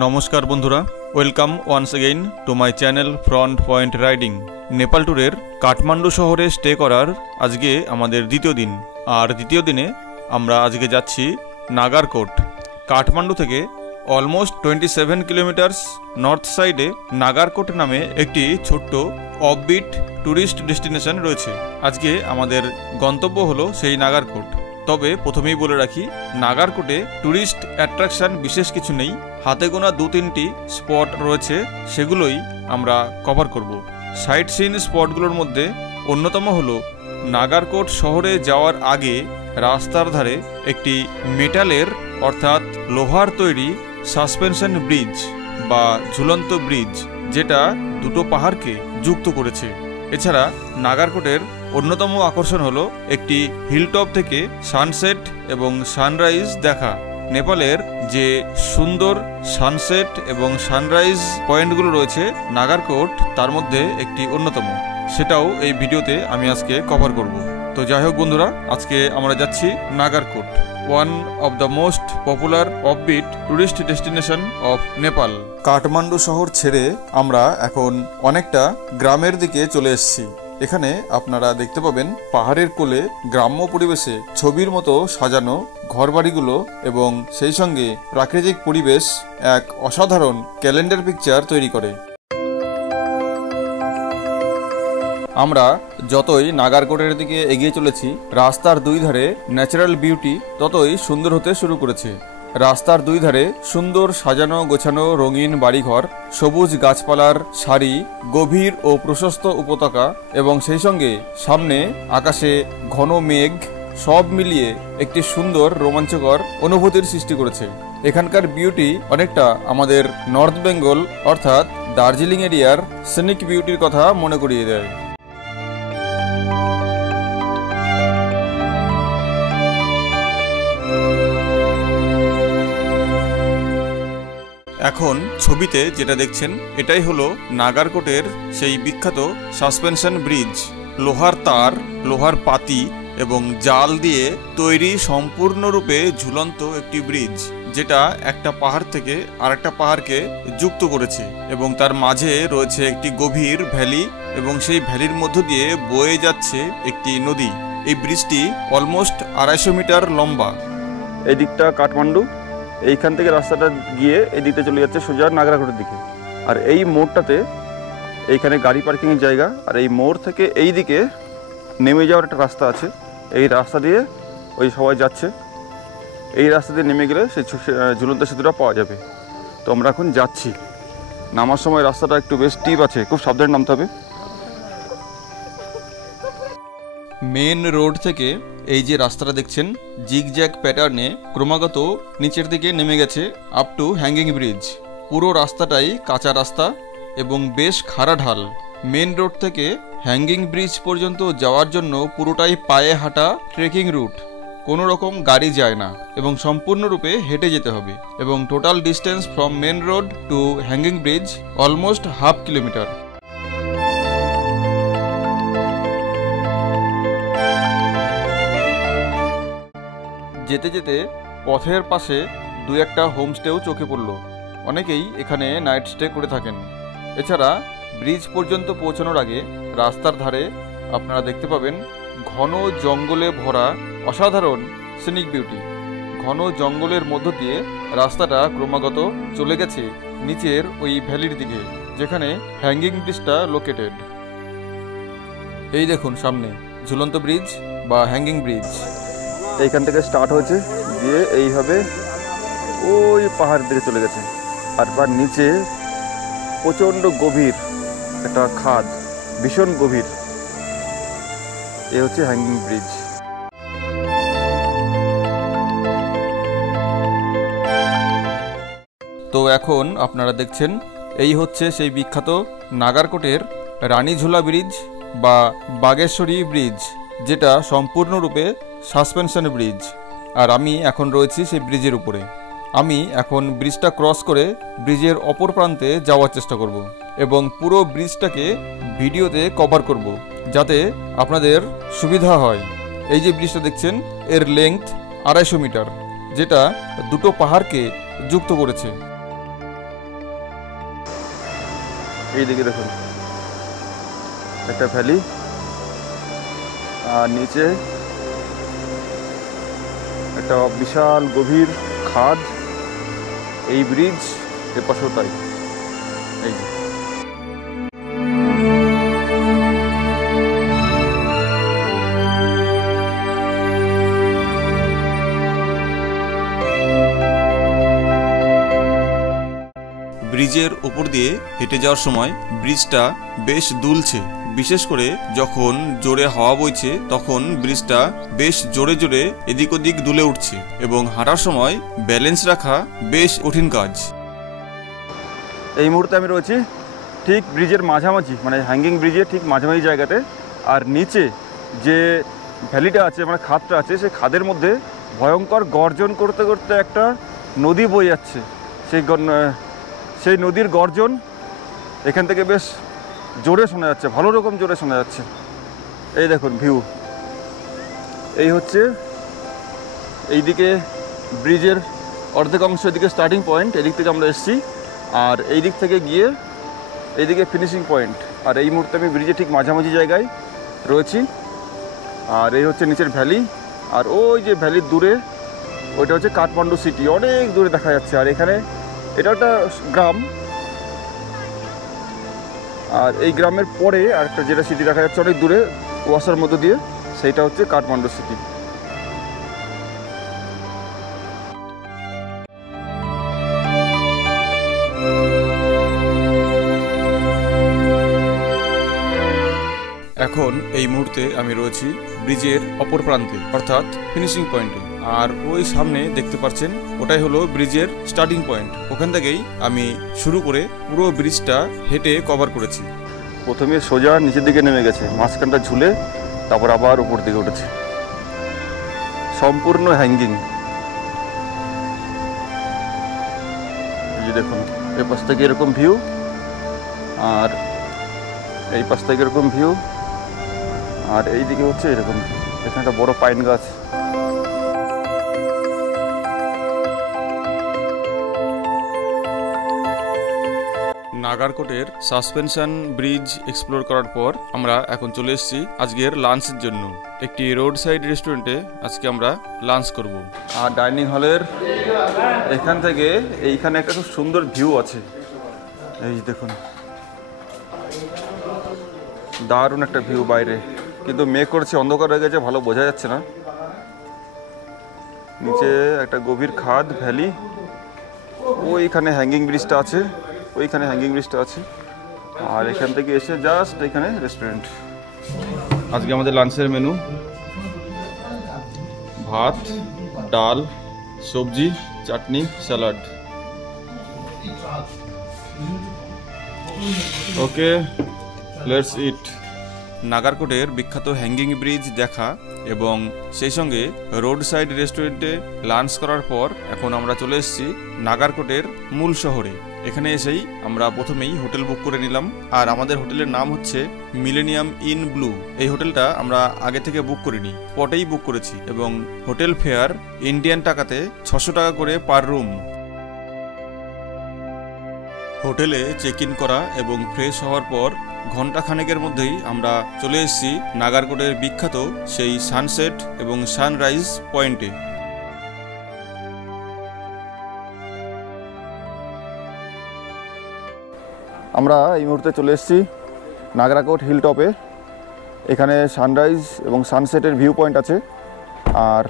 নমস্কার বন্ধুরা, welcome once again to my channel front point riding. Nepal ট্যুরের কাঠমান্ডু শহরে স্টে করার আজকে আমাদের দ্বিতীয় দিন। আর দ্বিতীয় দিনে আমরা আজকে যাচ্ছি নাগারকোট। কাঠমান্ডু থেকে অলমোস্ট 27 কিলোমিটার্স নর্থ সাইডে নাগারকোট নামে একটি ছোট্ট অফবিট ট্যুরিস্ট ডেস্টিনেশন রয়েছে। আজকে আমাদের গন্তব্য হলো সেই নাগারকোট। তবে প্রথমেই বলে রাখি, নাগারকোটে ট্যুরিস্ট অ্যাট্রাকশন বিশেষ কিছু নেই। হাতে গোনা 2-3টি স্পট রয়েছে, সেগুলোই আমরা কভার করব। সাইট সিন স্পটগুলোর মধ্যে অন্যতম হলো নাগারকোট শহরে যাওয়ার আগে রাস্তার ধারে একটি মেটালের অর্থাৎ লোহার তৈরি সাসপেনশন ব্রিজ বা ঝুলন্ত ব্রিজ, যেটা দুটো পাহাড়কে যুক্ত করেছে। এছাড়া নাগারকোটের অন্যতম আকর্ষণ হলো একটি হিলটপ থেকে সানসেট এবং সানরাইজ দেখা। নেপালের যে সুন্দর সানসেট এবং সানরাইজ পয়েন্টগুলো রয়েছে নাগারকোট তার মধ্যে একটি অন্যতম, সেটাও এই ভিডিওতে আমি আজকে কভার করব। তো যাই হোক বন্ধুরা, আজকে আমরা যাচ্ছি Nagarkot, one of the most popular offbeat tourist destination of Nepal. Kathmandu শহর ছেড়ে আমরা এখন অনেকটা গ্রামের দিকে চলে এসেছি। এখানে আপনারা দেখতে পাবেন পাহাড়ের কোলে গ্রাম্য পরিবেশে ছবির মতো সাজানো ঘরবাড়িগুলো এবং সেই সঙ্গে প্রাকৃতিক পরিবেশ এক অসাধারণ ক্যালেন্ডার পিকচার তৈরি করে। আমরা যতই নাগারকোটের দিকে এগিয়ে চলেছি, রাস্তার দুই ধারে ন্যাচারাল বিউটি ততই সুন্দর হতে শুরু করেছে। রাস্তার দুই ধারে সুন্দর সাজানো গোছানো রঙিন বাড়িঘর, সবুজ গাছপালার সারি, গভীর ও প্রশস্ত উপত্যকা এবং সেই সঙ্গে সামনে আকাশে ঘন মেঘ, সব মিলিয়ে একটি সুন্দর রোমাঞ্চকর অনুভূতির সৃষ্টি করেছে। এখানকার বিউটি অনেকটা আমাদের নর্থ বেঙ্গল অর্থাৎ দার্জিলিং এরিয়ার সিনিক বিউটির কথা মনে করিয়ে দেয়। এখন ছবিতে যেটা দেখছেন এটাই হলো নাগারকোটের সেই বিখ্যাত সাসপেনশন ব্রিজ। লোহার তার, লোহার পাতি এবং জাল দিয়ে তৈরি সম্পূর্ণরূপে ঝুলন্ত একটি ব্রিজ, যেটা একটা পাহাড় থেকে আরেকটা পাহাড়কে যুক্ত করেছে এবং তার মাঝে রয়েছে একটি গভীর ভ্যালি এবং সেই ভ্যালির মধ্য দিয়ে বয়ে যাচ্ছে একটি নদী। এই ব্রিজটি অলমোস্ট 250 মিটার লম্বা। এই দিকটা কাঠমান্ডু, এইখান থেকে রাস্তাটা গিয়ে এই দিকটা চলে যাচ্ছে সোজা নাগারকোটের দিকে। আর এই মোড়টাতে এইখানে গাড়ি পার্কিংয়ের জায়গা, আর এই মোড় থেকে এই দিকে নেমে যাওয়ার একটা রাস্তা আছে। এই রাস্তা দিয়ে ওই সবাই যাচ্ছে। এই রাস্তা দিয়ে নেমে গেলে সেই ঝুলন্ত সেতুটা পাওয়া যাবে। তো আমরা এখন যাচ্ছি। নামার সময় রাস্তাটা একটু বেশ স্টিপ আছে, খুব সাবধানে নামতে হবে। মেন রোড থেকে এই যে রাস্তাটা দেখছেন জিগজ্যাগ প্যাটার্নে ক্রমাগত নিচের দিকে নেমে গেছে আপ টু হ্যাঙ্গিং ব্রিজ। পুরো রাস্তাটাই কাঁচা রাস্তা এবং বেশ খাড়া ঢাল। মেন রোড থেকে হ্যাঙ্গিং ব্রিজ পর্যন্ত যাওয়ার জন্য পুরোটাই পায়ে হাঁটা ট্রেকিং রুট। কোনো রকম গাড়ি যায় না এবং সম্পূর্ণরূপে হেঁটে যেতে হবে। এবং total distance from main road to hanging bridge almost 1/2 kilometre. যেতে যেতে পথের পাশে 2-1টা হোমস্টেও চোখে পড়ল। অনেকেই এখানে নাইট স্টে করে থাকেন। এছাড়া ব্রিজ পর্যন্ত পৌঁছানোর আগে রাস্তার ধারে আপনারা দেখতে পাবেন ঘন জঙ্গলে ভরা অসাধারণ সিনিক বিউটি। ঘন জঙ্গলের মধ্য দিয়ে রাস্তাটা ক্রমাগত চলে গেছে নিচের ওই ভ্যালির দিকে, যেখানে হ্যাঙ্গিং ব্রিজটা লোকেটেড। এই দেখুন সামনে ঝুলন্ত ব্রিজ বা হ্যাঙ্গিং ব্রিজ। এইখান থেকে স্টার্ট হয়েছে, দিয়ে এইভাবে ওই পাহাড়ের দিকে চলে গেছে। আর তার নিচে প্রচণ্ড গভীর একটা খাদ, ভীষণ গভীর। এ হচ্ছে হ্যাঙ্গিং ব্রিজ। তো এখন আপনারা দেখছেন এই হচ্ছে সেই বিখ্যাত নাগারকোটের রানীঝোলা ব্রিজ বা বাগেশ্বরী ব্রিজ, যেটা সম্পূর্ণরূপে সাসপেনশন ব্রিজ। আর আমি এখন রয়েছি সেই ব্রিজের উপরে। আমি এখন ব্রিজটা ক্রস করে ব্রিজের অপর প্রান্তে যাওয়ার চেষ্টা করব এবং পুরো ব্রিজটাকে ভিডিওতে কভার করব, যাতে আপনাদের সুবিধা হয়। এই যে ব্রিজটা দেখছেন এর লেংথ 250 মিটার, যেটা দুটো পাহাড়কে যুক্ত করেছে। এই দিকে দেখুন একটা ভ্যালি, আর নিচে একটা বিশাল গভীর খাদ। এই ব্রিজ এপাশেও তাই। এই যে ব্রিজের ওপর দিয়ে হেঁটে যাওয়ার সময় ব্রিজটা বেশ দুলছে, বিশেষ করে যখন জোরে হাওয়া বইছে তখন ব্রিজটা বেশ জোরে জোরে এদিক ওদিক দুলে উঠছে এবং হাঁটার সময় ব্যালেন্স রাখা বেশ কঠিন কাজ। এই মুহূর্তে আমি রয়েছি ঠিক ব্রিজের মাঝামাঝি, মানে হ্যাঙ্গিং ব্রিজের ঠিক মাঝামাঝি জায়গাতে। আর নিচে যে ভ্যালিটা আছে, মানে খাদটা আছে, সেই খাদের মধ্যে ভয়ঙ্কর গর্জন করতে করতে একটা নদী বয়ে যাচ্ছে। সেই নদীর গর্জন এখান থেকে বেশ জোরে শোনা যাচ্ছে, ভালো রকম জোরে শোনা যাচ্ছে। এই দেখুন ভিউ, এই হচ্ছে এইদিকে ব্রিজের অর্ধেক অংশ, এদিকে স্টার্টিং পয়েন্ট, এদিক থেকে আমরা এসেছি। আর এই দিক থেকে গিয়ে এইদিকে ফিনিশিং পয়েন্ট। আর এই মুহূর্তে আমি ব্রিজের ঠিক মাঝামাঝি জায়গায় রয়েছি। আর এই হচ্ছে নিচের ভ্যালি, আর ওই যে ভ্যালির দূরে ওইটা হচ্ছে কাঠমান্ডু সিটি, অনেক দূরে দেখা যাচ্ছে। আর এখানে এটা একটা গ্রাম, আর এই গ্রামের পরে আরেকটা যেটা সিটি দেখা যাচ্ছে অনেক দূরে কুয়াশার মধ্য দিয়ে, সেইটা হচ্ছে কাঠমান্ডু সিটি। এখন এই মুহূর্তে আমি রয়েছি ব্রিজের অপর প্রান্তে, অর্থাৎ ফিনিশিং পয়েন্টে। আর ওই সামনে দেখতে পাচ্ছেন ওটাই হলো ব্রিজের স্টার্টিং পয়েন্ট। ওখান থেকেই আমি শুরু করে পুরো ব্রিজটা হেঁটে কভার করেছি। প্রথমে সোজা নিচের দিকে নেমে গেছে, মাঝখানটা ঝুলে, তারপর আবার উপর দিকে উঠেছে, সম্পূর্ণ হ্যাঙ্গিং। এই যে দেখুন, এই পাশ থেকে এরকম ভিউ, আর এই পাশ থেকে এরকম ভিউ, আর এই দিকে হচ্ছে এরকম। এখানে একটা বড় পাইন গাছ। নাগারকোটের সাসপেনশন ব্রিজ এক্সপ্লোর করার পর আমরা এখন চলে এসেছি আজকের লাঞ্চের জন্য। একটি রোড সাইড রেস্টুরেন্টে আজকে আমরা লাঞ্চ করব। আর ডাইনিং হলের এখান থেকে এইখানে একটা খুব সুন্দর ভিউ আছে। এই দেখুন, দারুণ একটা ভিউ বাইরে, কিন্তু মেঘ করেছে, অন্ধকার হয়ে গেছে, ভালো বোঝা যাচ্ছে না। নিচে একটা গভীর খাদ, ভ্যালি, ওইখানে হ্যাঙ্গিং ব্রিজটা আছে, ওইখানে হ্যাঙ্গিং ব্রিজটা আছে। আর এখান থেকে এসে জাস্ট এখানে রেস্টুরেন্ট। আজকে আমাদের লাঞ্চের মেনু: ভাত, ডাল, সবজি, চাটনি, স্যালাড। Okay, let's eat. নাগারকোটের বিখ্যাত হ্যাঙ্গিং ব্রিজ দেখা এবং সেই সঙ্গে রোড সাইড রেস্টুরেন্টে লাঞ্চ করার পর এখন আমরা চলে এসেছি নাগারকোটের মূল শহরে। এখানে এসেই আমরা প্রথমেই হোটেল বুক করে নিলাম। আর আমাদের হোটেলের নাম হচ্ছে মিলেনিয়াম ইন ব্লু। এই হোটেলটা আমরা আগে থেকে বুক করিনি, স্পটেই বুক করেছি এবং হোটেল ফেয়ার ইন্ডিয়ান টাকাতে 600 টাকা করে পার রুম। হোটেলে চেক ইন করা এবং ফ্রেশ হওয়ার পর ঘণ্টাখানেকের মধ্যেই আমরা চলে এসেছি নাগারকোটের বিখ্যাত সেই সানসেট এবং সানরাইজ পয়েন্টে। আমরা এই মুহূর্তে চলে এসেছি নাগরাকোট হিল টপে। এখানে সানরাইজ এবং সানসেটের ভিউ পয়েন্ট আছে। আর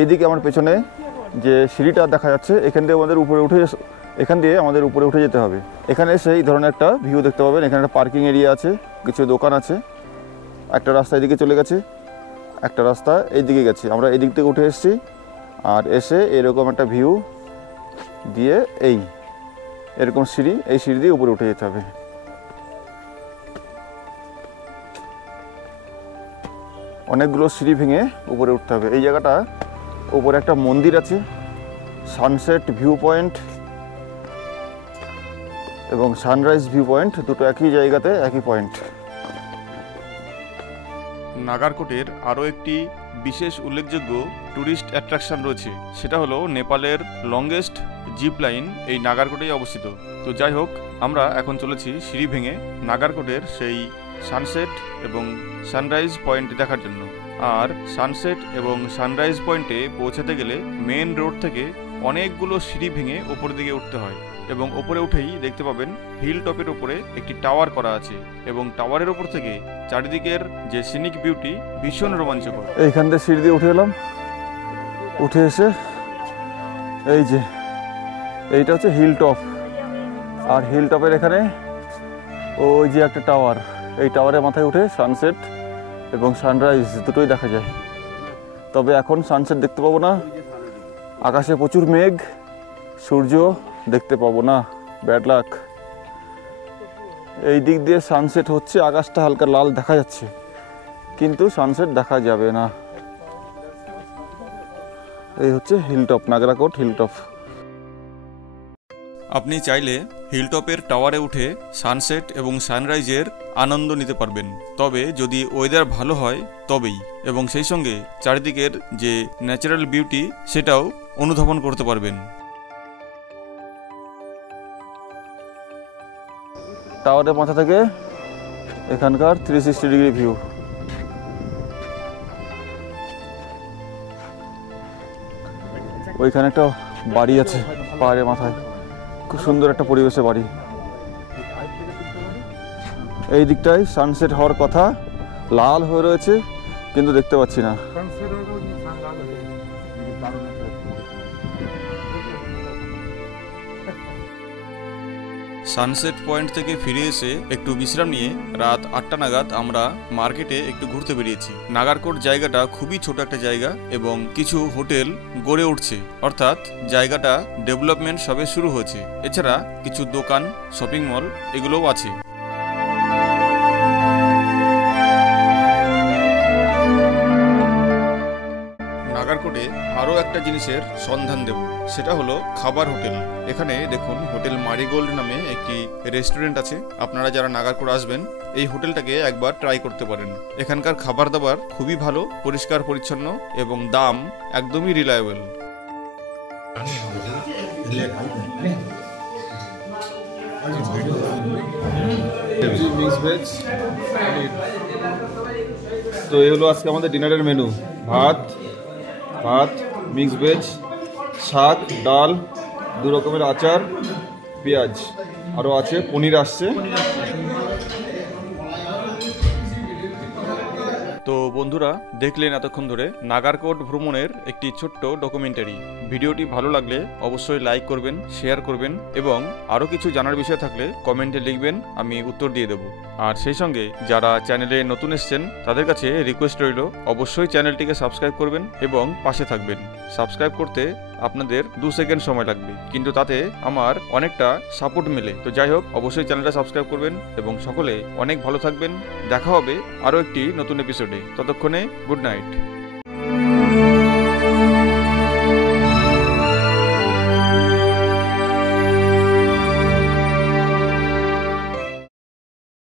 এইদিকে আমার পেছনে যে সিঁড়িটা দেখা যাচ্ছে, এখান দিয়ে আমাদের উপরে উঠে যেতে হবে। এখানে এসে এই ধরনের একটা ভিউ দেখতে পাবেন। এখানে একটা পার্কিং এরিয়া আছে, কিছু দোকান আছে, একটা রাস্তা এদিকে চলে গেছে, একটা রাস্তা এইদিকে গেছে। আমরা এই দিক থেকে উঠে এসেছি, আর এসে এরকম একটা ভিউ দিয়ে এরকম সিঁড়ি, এই সিঁড়ি দিয়ে উপরে উঠে যেতে হবে। অনেকগুলো সিঁড়ি ভেঙে উপরে উঠতে হবে। এই জায়গাটা উপরে একটা মন্দির আছে, সানসেট ভিউ পয়েন্ট এবং সানরাইজ ভিউ পয়েন্ট দুটো একই জায়গাতে, একই পয়েন্ট। নাগারকোটের আরও একটি বিশেষ উল্লেখযোগ্য ট্যুরিস্ট অ্যাট্রাকশন রয়েছে, সেটা হলো নেপালের লংগেস্ট জিপ লাইন এই নাগারকোটেই অবস্থিত। তো যাই হোক, আমরা এখন চলেছি সিঁড়ি ভেঙে নাগারকোটের সেই সানসেট এবং সানরাইজ পয়েন্ট দেখার জন্য। আর সানসেট এবং সানরাইজ পয়েন্টে পৌঁছাতে গেলে মেন রোড থেকে অনেকগুলো সিঁড়ি ভেঙে ওপর দিকে উঠতে হয়, এবং ওপরে উঠেই দেখতে পাবেন হিল টপের উপরে একটি টাওয়ার করা আছে, এবং টাওয়ারের ওপর থেকে চারিদিকের যে সিনিক বিউটি ভীষণ রোমাঞ্চকর। এইখান থেকে সিঁড়ি দিয়ে উঠে এলাম, উঠে এসে এই যে এইটা হচ্ছে হিল টপ, আর হিল টপের এখানে ওই যে একটা টাওয়ার, এই টাওয়ারের মাথায় উঠে সানসেট এবং সানরাইজ দুটোই দেখা যায়। তবে এখন সানসেট দেখতে পাবো না, আকাশে প্রচুর মেঘ, সূর্য দেখতে পাবো না, ব্যাড লাক। এই দিক দিয়ে সানসেট হচ্ছে, আকাশটা হালকা লাল দেখা যাচ্ছে, কিন্তু সানসেট দেখা যাবে না। এই হচ্ছে হিলটপ, নাগরাকোট হিলটপ। আপনি চাইলে হিলটপের টাওয়ারে উঠে সানসেট এবং সানরাইজের আনন্দ নিতে পারবেন, তবে যদি ওয়েদার ভালো হয় তবেই, এবং সেই সঙ্গে চারিদিকের যে ন্যাচারাল বিউটি সেটাও অনুধাবন করতে পারবেন। টাওয়ারের মাথা থেকে এখানকার 360 ডিগ্রি ভিউ। ওইখানে একটা বাড়ি আছে পাহাড়ের মাথায়, খুব সুন্দর একটা পরিবেশে বাড়ি। এই দিকটায় সানসেট হওয়ার কথা, লাল হয়ে রয়েছে কিন্তু দেখতে পাচ্ছি না। সানসেট পয়েন্ট থেকে ফিরে এসে একটু বিশ্রাম নিয়ে রাত 8টা নাগাদ আমরা মার্কেটে একটু ঘুরতে বেরিয়েছি। নাগারকোট জায়গাটা খুবই ছোট একটা জায়গা, এবং কিছু হোটেল গড়ে উঠছে, অর্থাৎ জায়গাটা ডেভেলপমেন্ট সবে শুরু হয়েছে। এছাড়া কিছু দোকান, শপিং মল এগুলোও আছে। নাগারকোটে আরও একটা জিনিসের সন্ধান দেব, সেটা হলো খাবার হোটেল। এখানে দেখুন, হোটেল মারিগোল্ড নামে একটি রেস্টুরেন্ট আছে। আপনারা যারা নাগারকোট আসবেন এই হোটেলটাকে একবার ট্রাই করতে পারেন। এখানকার খাবার দাবার খুবই ভালো, পরিষ্কার পরিচ্ছন্ন, এবং দাম একদমই রিলায়েবল। তো এই হলো আজকে আমাদের ডিনারের মেনু। ভাত, মিক্স ভেজ, শাক, ডাল, 2 রকমের আচার, পেঁয়াজ, আরও আছে পনির আসছে। তো বন্ধুরা, দেখলেন এতক্ষণ ধরে নাগারকোট ভ্রমণের একটি ছোট্ট ডকুমেন্টারি। ভিডিওটি ভালো লাগলে অবশ্যই লাইক করবেন, শেয়ার করবেন, এবং আরও কিছু জানার বিষয় থাকলে কমেন্টে লিখবেন, আমি উত্তর দিয়ে দেব। আর সেই সঙ্গে যারা চ্যানেলে নতুন এসেছেন তাদের কাছে রিকোয়েস্ট রইল, অবশ্যই চ্যানেলটিকে সাবস্ক্রাইব করবেন এবং পাশে থাকবেন। সাবস্ক্রাইব করতে আপনাদের 2 সেকেন্ড সময় লাগবে, কিন্তু তাতে আমার অনেকটা সাপোর্ট মেলে। তো যাই হোক, অবশ্যই চ্যানেলটা সাবস্ক্রাইব করবেন, এবং সকলে অনেক ভালো থাকবেন। দেখা হবে আরও একটি নতুন এপিসোডে। ততক্ষণে গুড নাইট।